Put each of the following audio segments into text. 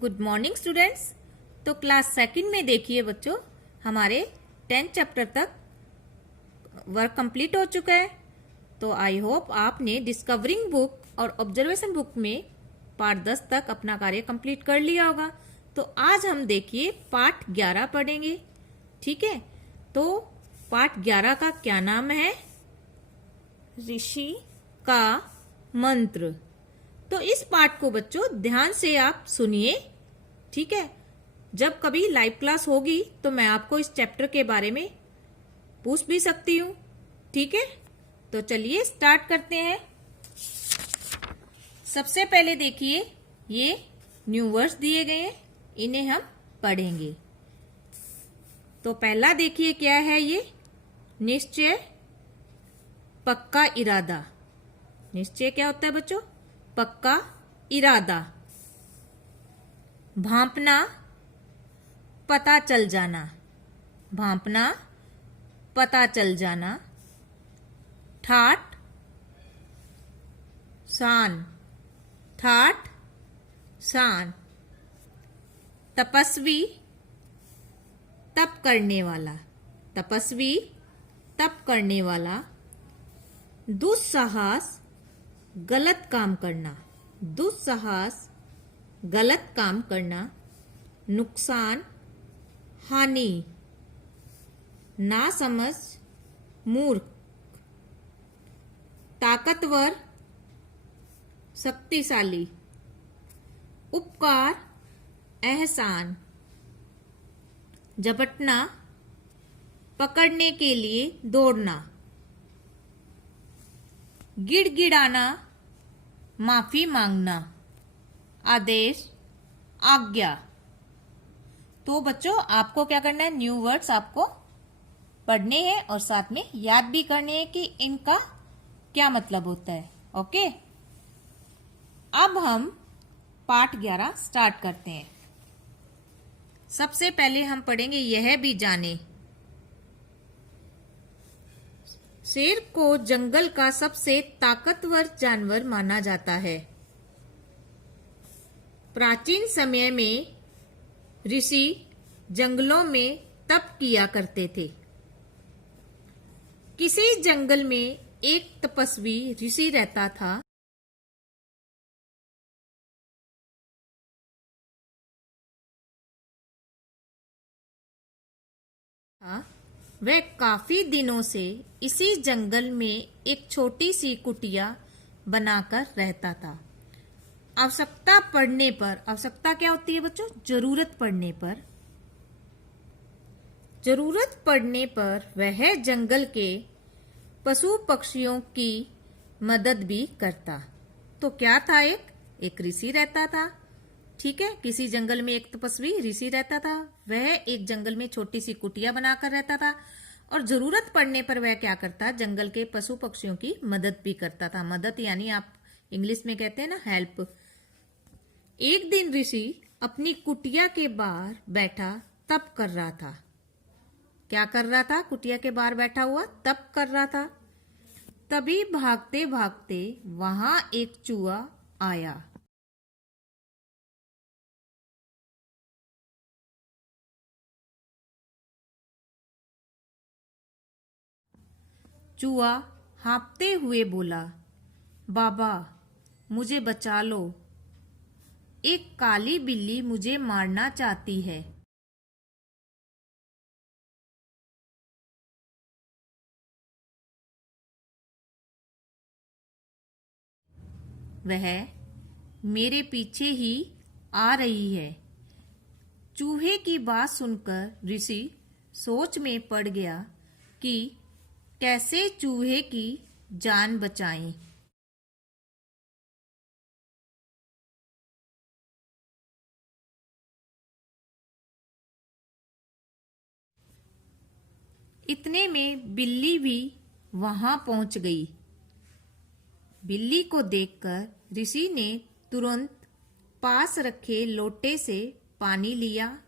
Good morning students. तो class second में देखिए बच्चों, हमारे 10th चैप्टर तक वर्क कंप्लीट हो चुका है। तो आई होप आपने डिस्कवरिंग बुक और ऑब्जर्वेशन बुक में पार्ट 10 तक अपना कार्य कंप्लीट कर लिया होगा। तो आज हम देखिए पार्ट 11 पढ़ेंगे। ठीक है, तो पार्ट 11 का क्या नाम है? ऋषि का मंत्र। तो इस पाठ को बच्चों ध्यान से आप सुनिए। ठीक है, जब कभी लाइव क्लास होगी तो मैं आपको इस चैप्टर के बारे में पूछ भी सकती हूँ। ठीक है, तो चलिए स्टार्ट करते हैं। सबसे पहले देखिए, ये न्यू वर्ड्स दिए गए हैं, इन्हें हम पढ़ेंगे। तो पहला देखिए क्या है ये? निश्चय, पक्का इरादा। निश्चय क्या होता है बच्चों? पक्का इरादा। भांपना, पता चल जाना। भांपना, पता चल जाना। ठाठ, शान। ठाठ, शान। तपस्वी, तप करने वाला। तपस्वी, तप करने वाला। दुस्साहस, गलत काम करना। दुस्साहस, गलत काम करना। नुकसान, हानि। नासमझ, मूर्ख। ताकतवर, शक्तिशाली। उपकार, एहसान। झपटना, पकड़ने के लिए दौड़ना। गिड़गिड़ाना, माफी मांगना। आदेश, आज्ञा। तो बच्चों आपको क्या करना है? न्यू वर्ड्स आपको पढ़ने हैं और साथ में याद भी करने हैं कि इनका क्या मतलब होता है। ओके, अब हम पाठ 11 स्टार्ट करते हैं। सबसे पहले हम पढ़ेंगे यह भी जाने। शेर को जंगल का सबसे ताकतवर जानवर माना जाता है। प्राचीन समय में ऋषि जंगलों में तप किया करते थे। किसी जंगल में एक तपस्वी ऋषि रहता था। वह काफी दिनों से इसी जंगल में एक छोटी सी कुटिया बनाकर रहता था। आवश्यकता पड़ने पर, आवश्यकता क्या होती है बच्चों? जरूरत पड़ने पर। जरूरत पड़ने पर वह जंगल के पशु पक्षियों की मदद भी करता। तो क्या था? एक ऋषि रहता था। ठीक है, किसी जंगल में एक तपस्वी ऋषि रहता था। वह एक जंगल में छोटी सी कुटिया बनाकर रहता था और जरूरत पड़ने पर वह क्या करता? जंगल के पशु पक्षियों की मदद भी करता था। मदद यानी आप इंग्लिश में कहते हैं ना, हेल्प। एक दिन ऋषि अपनी कुटिया के बाहर बैठा तप कर रहा था। क्या कर रहा था? कुटिया के बाहर बैठा हुआ तप कर रहा था। तभी भागते भागते वहां एक चूहा आया। चूहा हाँफते हुए बोला, बाबा मुझे बचा लो, एक काली बिल्ली मुझे मारना चाहती है। वह मेरे पीछे ही आ रही है। चूहे की बात सुनकर ऋषि सोच में पड़ गया कि कैसे चूहे की जान बचाएं। इतने में बिल्ली भी वहां पहुंच गई। बिल्ली को देखकर ऋषि ने तुरंत पास रखे लोटे से पानी लिया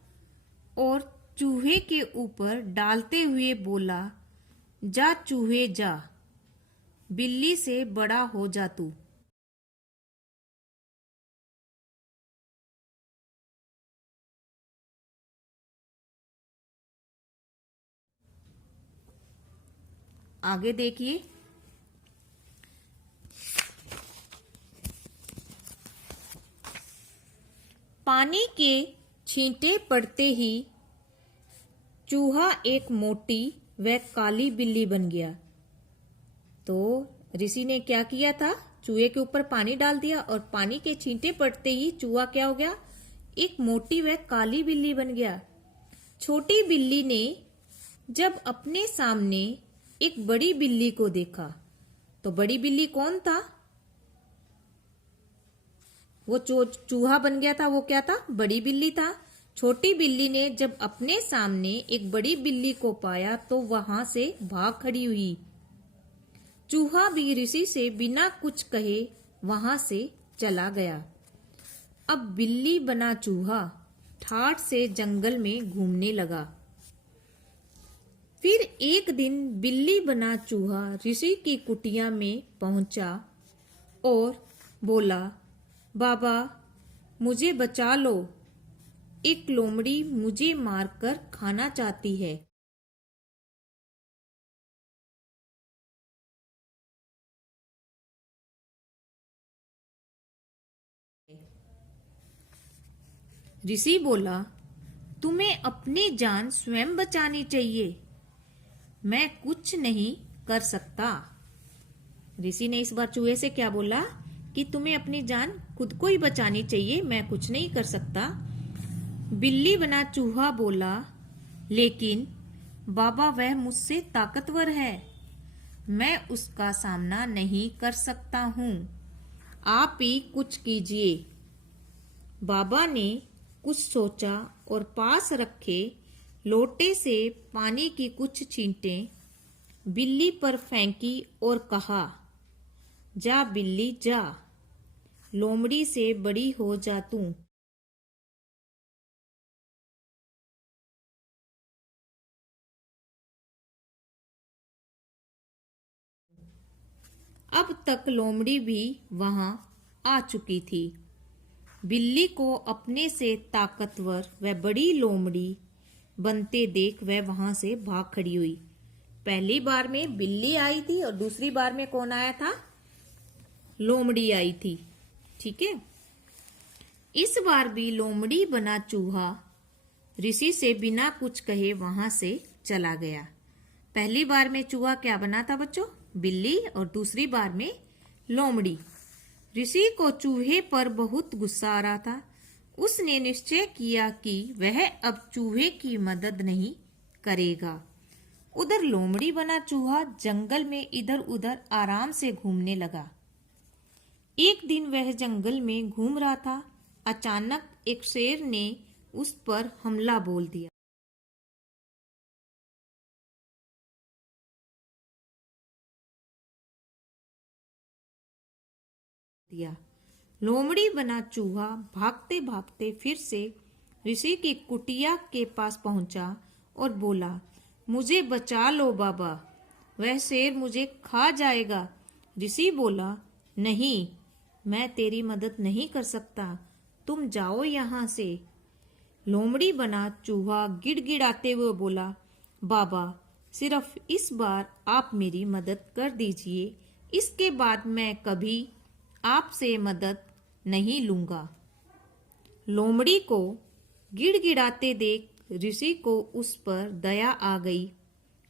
और चूहे के ऊपर डालते हुए बोला, जा चूहे जा, बिल्ली से बड़ा हो जा तू। आगे देखिए। पानी के छींटे पड़ते ही चूहा एक मोटी व काली बिल्ली बन गया। तो ऋषि ने क्या किया था, चूहे के ऊपर पानी डाल दिया और पानी के छींटे पड़ते ही चूहा क्या हो गया, एक मोटी व काली बिल्ली बन गया। छोटी बिल्ली ने जब अपने सामने एक बड़ी बिल्ली को देखा, तो बड़ी बिल्ली कौन था, वो चूहा बन गया था, वो क्या था, बड़ी बिल्ली था। छोटी बिल्ली ने जब अपने सामने एक बड़ी बिल्ली को पाया तो वहां से भाग खड़ी हुई। चूहा भी ऋषि से बिना कुछ कहे वहां से चला गया। अब बिल्ली बना चूहा ठाठ से जंगल में घूमने लगा। फिर एक दिन बिल्ली बना चूहा ऋषि की कुटिया में पहुंचा और बोला, बाबा मुझे बचा लो, एक लोमड़ी मुझे मारकर खाना चाहती है। ऋषि बोला, तुम्हें अपनी जान स्वयं बचानी चाहिए, मैं कुछ नहीं कर सकता। ऋषि ने इस बार चूहे से क्या बोला कि तुम्हें अपनी जान खुद को ही बचानी चाहिए, मैं कुछ नहीं कर सकता। बिल्ली बना चूहा बोला, लेकिन बाबा वह मुझसे ताकतवर है, मैं उसका सामना नहीं कर सकता हूँ, आप ही कुछ कीजिए। बाबा ने कुछ सोचा और पास रखे लोटे से पानी की कुछ छींटें बिल्ली पर फेंकी और कहा, जा बिल्ली जा, लोमड़ी से बड़ी हो जा तू। अब तक लोमड़ी भी वहां आ चुकी थी। बिल्ली को अपने से ताकतवर व बड़ी लोमड़ी बनते देख वह वहां से भाग खड़ी हुई। पहली बार में बिल्ली आई थी और दूसरी बार में कौन आया था, लोमड़ी आई थी। ठीक है, इस बार भी लोमड़ी बना चूहा ऋषि से बिना कुछ कहे वहां से चला गया। पहली बार में चूहा क्या बना था बच्चों, बिल्ली, और दूसरी बार में लोमड़ी। ऋषि को चूहे पर बहुत गुस्सा आ रहा था। उसने निश्चय किया कि वह अब चूहे की मदद नहीं करेगा। उधर लोमड़ी बना चूहा जंगल में इधर उधर आराम से घूमने लगा। एक दिन वह जंगल में घूम रहा था, अचानक एक शेर ने उस पर हमला बोल दिया। लोमड़ी बना चूहा भागते भागते फिर से ऋषि की कुटिया के पास पहुंचा और बोला, मुझे बचा लो बाबा, वह शेर मुझे खा जाएगा। ऋषि बोला, नहीं, मैं तेरी मदद नहीं कर सकता, तुम जाओ यहाँ से। लोमड़ी बना चूहा गिड़गिड़ाते हुए बोला, बाबा सिर्फ इस बार आप मेरी मदद कर दीजिए, इसके बाद मैं कभी आपसे मदद नहीं लूंगा। लोमड़ी को गिड़गिड़ाते देख ऋषि को उस पर दया आ गई।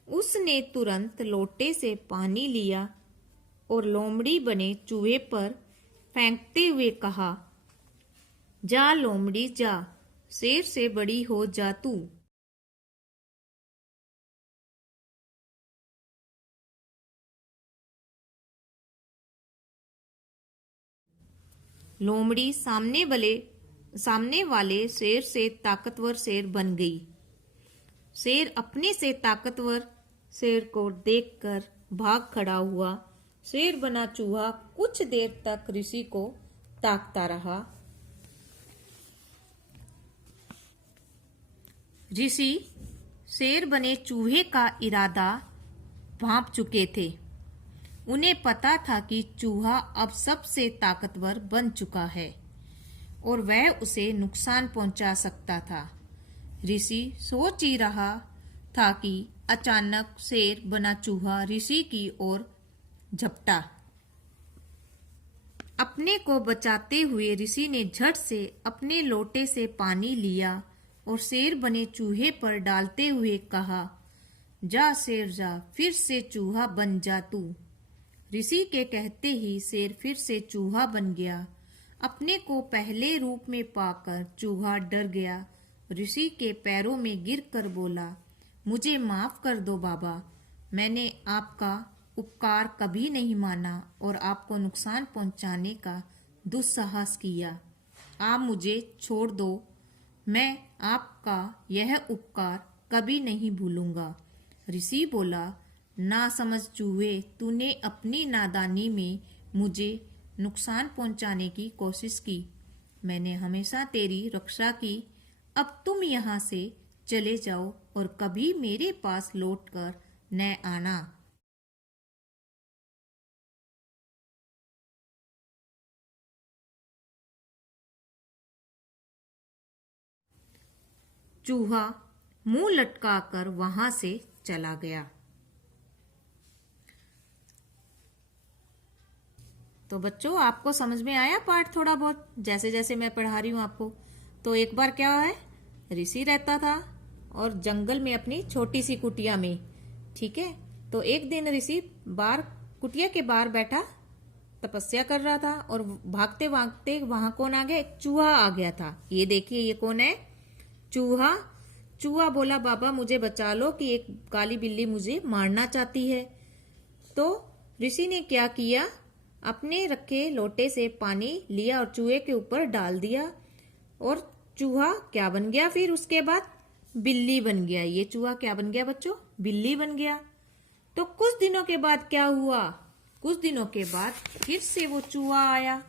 उसने तुरंत लोटे से पानी लिया और लोमड़ी बने चूहे पर फेंकते हुए कहा, जा लोमड़ी जा, शेर से बड़ी हो जा तू। लोमड़ी सामने वाले शेर से ताकतवर शेर बन गई। शेर अपने से ताकतवर शेर को देखकर भाग खड़ा हुआ। शेर बना चूहा कुछ देर तक ऋषि को ताकता रहा। ऋषि शेर बने चूहे का इरादा भांप चुके थे। उन्हें पता था कि चूहा अब सबसे ताकतवर बन चुका है और वह उसे नुकसान पहुंचा सकता था। ऋषि सोच ही रहा था कि अचानक शेर बना चूहा ऋषि की ओर झपटा। अपने को बचाते हुए ऋषि ने झट से अपने लोटे से पानी लिया और शेर बने चूहे पर डालते हुए कहा, जा शेर जा, फिर से चूहा बन जा तू। ऋषि के कहते ही शेर फिर से चूहा बन गया। अपने को पहले रूप में पाकर चूहा डर गया। ऋषि के पैरों में गिरकर बोला, मुझे माफ कर दो बाबा, मैंने आपका उपकार कभी नहीं माना और आपको नुकसान पहुंचाने का दुस्साहस किया। आप मुझे छोड़ दो, मैं आपका यह उपकार कभी नहीं भूलूंगा। ऋषि बोला, ना समझ चूहे, तूने अपनी नादानी में मुझे नुकसान पहुंचाने की कोशिश की। मैंने हमेशा तेरी रक्षा की। अब तुम यहाँ से चले जाओ और कभी मेरे पास लौटकर न आना। चूहा मुंह लटकाकर वहां से चला गया। तो बच्चों, आपको समझ में आया पाठ थोड़ा बहुत, जैसे जैसे मैं पढ़ा रही हूं आपको। तो एक बार क्या है, ऋषि रहता था और जंगल में अपनी छोटी सी कुटिया में, ठीक है। तो एक दिन ऋषि कुटिया के बाहर बैठा तपस्या कर रहा था और भागते भागते वहां कौन आ गया, एक चूहा आ गया था। ये देखिए, ये कौन है, चूहा। चूहा बोला, बाबा मुझे बचा लो कि एक काली बिल्ली मुझे मारना चाहती है। तो ऋषि ने क्या किया, अपने रखे लोटे से पानी लिया और चूहे के ऊपर डाल दिया और चूहा क्या बन गया, फिर उसके बाद बिल्ली बन गया। ये चूहा क्या बन गया बच्चों, बिल्ली बन गया। तो कुछ दिनों के बाद क्या हुआ, कुछ दिनों के बाद फिर से वो चूहा आया।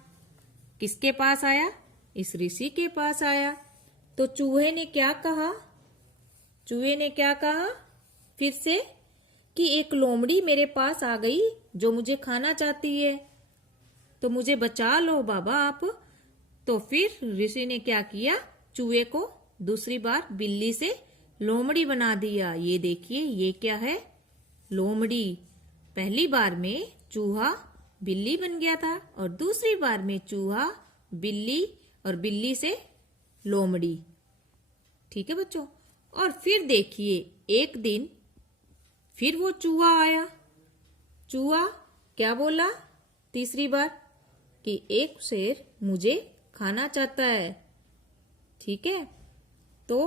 किसके पास आया, इस ऋषि के पास आया। तो चूहे ने क्या कहा, चूहे ने क्या कहा फिर से, कि एक लोमड़ी मेरे पास आ गई जो मुझे खाना चाहती है, तो मुझे बचा लो बाबा आप। तो फिर ऋषि ने क्या किया, चूहे को दूसरी बार बिल्ली से लोमड़ी बना दिया। ये देखिए, ये क्या है, लोमड़ी। पहली बार में चूहा बिल्ली बन गया था और दूसरी बार में चूहा बिल्ली और बिल्ली से लोमड़ी। ठीक है बच्चों। और फिर देखिए, एक दिन फिर वो चूहा आया। चूहा क्या बोला तीसरी बार, कि एक शेर मुझे खाना चाहता है। ठीक है। तो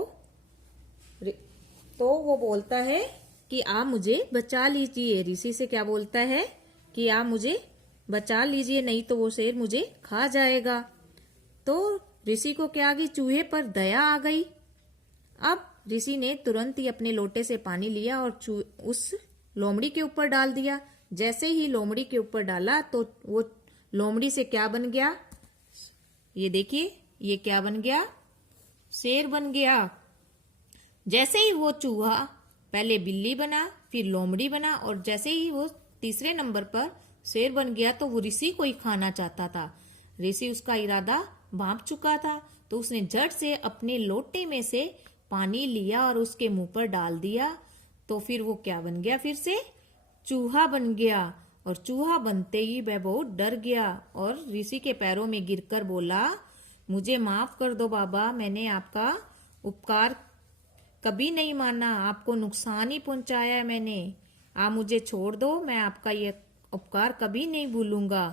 वो बोलता है कि आप मुझे बचा लीजिए। ऋषि से क्या बोलता है कि आप मुझे बचा लीजिए, नहीं तो वो शेर मुझे खा जाएगा। तो ऋषि को क्या आ गई, चूहे पर दया आ गई। अब ऋषि ने तुरंत ही अपने लोटे से पानी लिया और उस लोमड़ी के ऊपर डाल दिया। जैसे ही लोमड़ी के ऊपर डाला तो वो लोमड़ी से क्या बन गया, ये देखिए, ये क्या बन गया, शेर बन गया। जैसे ही वो चूहा पहले बिल्ली बना, फिर लोमड़ी बना और जैसे ही वो तीसरे नंबर पर शेर बन गया तो वो ऋषि को ही खाना चाहता था। ऋषि उसका इरादा भांप चुका था, तो उसने झट से अपने लोटे में से पानी लिया और उसके मुंह पर डाल दिया। तो फिर वो क्या बन गया, फिर से चूहा बन गया। और चूहा बनते ही वह बहुत डर गया और ऋषि के पैरों में गिरकर बोला, मुझे माफ कर दो बाबा, मैंने आपका उपकार कभी नहीं माना, आपको नुकसान ही पहुंचाया है मैंने। आप मुझे छोड़ दो, मैं आपका ये उपकार कभी नहीं भूलूंगा।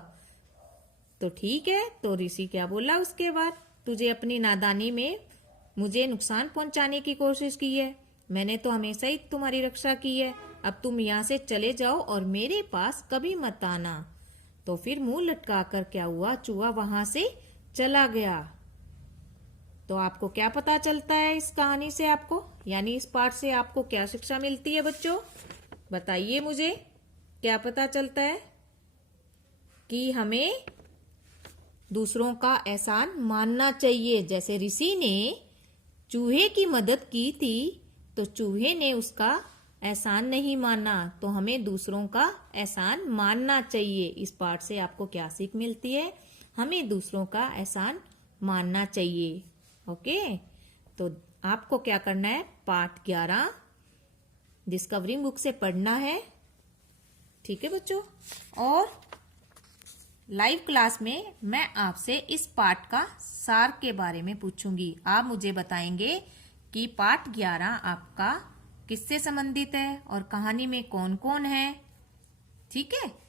तो ठीक है। तो ऋषि क्या बोला उसके बाद, तुझे अपनी नादानी में मुझे नुकसान पहुंचाने की कोशिश की है, मैंने तो हमेशा ही तुम्हारी रक्षा की है। अब तुम यहाँ से चले जाओ और मेरे पास कभी मत आना। तो फिर मुंह लटकाकर क्या हुआ, चूहा वहां से चला गया। तो आपको क्या पता चलता है इस कहानी से, आपको यानी इस पाठ से आपको क्या शिक्षा मिलती है बच्चों, बताइए मुझे। क्या पता चलता है कि हमें दूसरों का एहसान मानना चाहिए। जैसे ऋषि ने चूहे की मदद की थी तो चूहे ने उसका एहसान नहीं माना, तो हमें दूसरों का एहसान मानना चाहिए। इस पाठ से आपको क्या सीख मिलती है, हमें दूसरों का एहसान मानना चाहिए। ओके। तो आपको क्या करना है, पाठ 11 डिस्कवरिंग बुक से पढ़ना है। ठीक है बच्चों, और लाइव क्लास में मैं आपसे इस पाठ का सार के बारे में पूछूंगी। आप मुझे बताएंगे कि पाठ 11 आपका किससे संबंधित है और कहानी में कौन कौन है। ठीक है।